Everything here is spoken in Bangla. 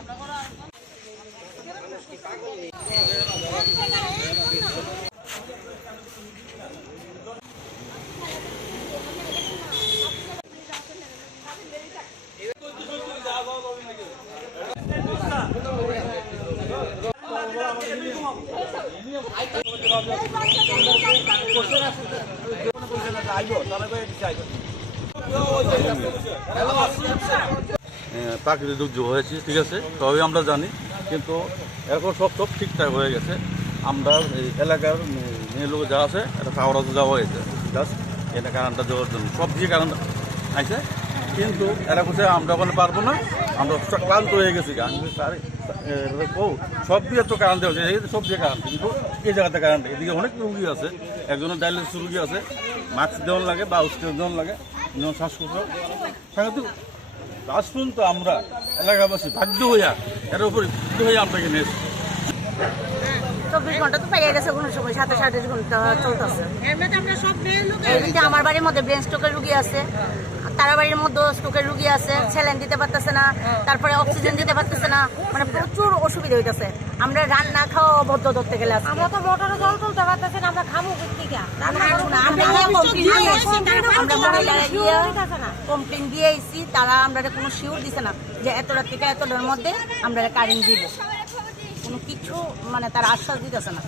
আহ, প্রাকৃতিক দুর্যোগ হয়েছে ঠিক আছে? তবে আমরা জানি কিন্তু এখন সব সব ঠিকঠাক হয়ে গেছে। আমরা এলাকার মেয়ে লোক যা আছে এটা খাওয়াতে যাওয়া হয়েছে। জাস্ট এটা কারণটা দেওয়ার জন্য। সব দিয়ে কারণ আছে কিন্তু এরা কোথায় আমরা বলে পারব না। আমরা ক্লান্ত হয়ে গেছি এ, ও সব দিয়ে তো কারণ দেওয়া এই সব দিয়ে কারণ কিন্তু এই জায়গাতে কারণ এদিকে অনেক রুগী আছে। একজনের ডায়ালিসিস রুগী আছে। মাস্ক দেওয়ার লাগে বা অক্সিজেন দেওয়ার লাগে। শ্বাসকষ্ট। কিন্তু আজ তো আমরা এলাকাবাসী বাধ্য হইয়া এর উপরে বাধ্য হইয়া আপনাকে এখানে চব্বিশ ঘণ্টা তো পাইয়া গেছে কোনো সময় সাতাশ আঠাশ ঘণ্টা চলতেছে। আমার বাড়ির মধ্যে ব্রেন স্ট্রোকের রুগী আছে। তারা বাড়ির মধ্যে স্ট্রোকের রুগী আছে স্যালাইন দিতে পারতেছে না তারপরে অক্সিজেন দিতে পারতেছে না মানে প্রচুর অসুবিধা হইতেছে। আমরা রান্না খাওয়া অবদ্ধ ধরতে গেলে। আমরা তো মোটরে জল তুলতে পারতেছি না আমরা খামু কোথেকে? কমপ্লেন দিয়ে আইছি তারা আমরা কোনো শিওর দিছে না যে এতটা থেকে এতটার মধ্যে আমরা কারেন্ট দিব। কোনো কিছু মানে তারা আশ্বাস দিতেছে না।